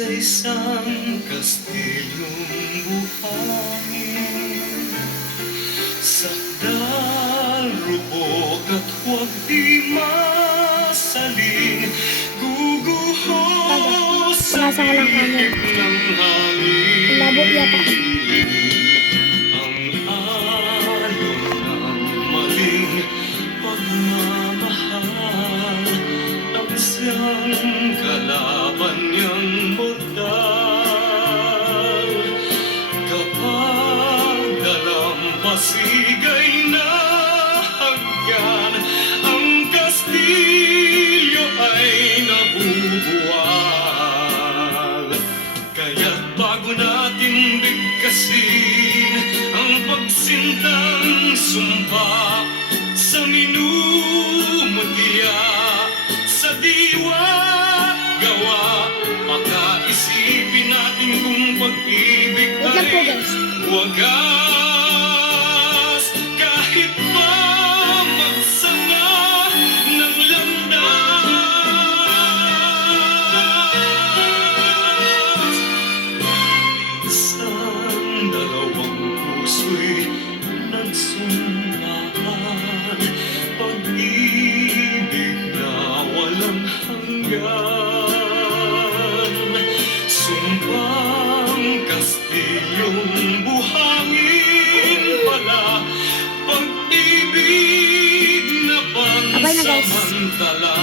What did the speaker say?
sa isang kastilyong buhangin. Sakdal, rubog at huwag di masaling guguho sa ihip ng hangin. Labo yata. Ang alon ng maling pagmamahal, ang siyang kalaban niyang mortal. Kapag dalampasigay na haggan, ang kastilyo ay nabubuwal. Kaya't bago natin bigkasin ang pagsintang sumpa sa minumutya, sa diwa gawa, pagkaisipin natin kung pag-ibig Wait lang po, ay guys. wagas. Kahit pa magsama ng landas, isang dalawang puso'y nagsumpaan, pag-ibig na walang hanggan. Sumpang kastilyong buhangin pala, pag-ibig na Abay na, guys. pansamantala.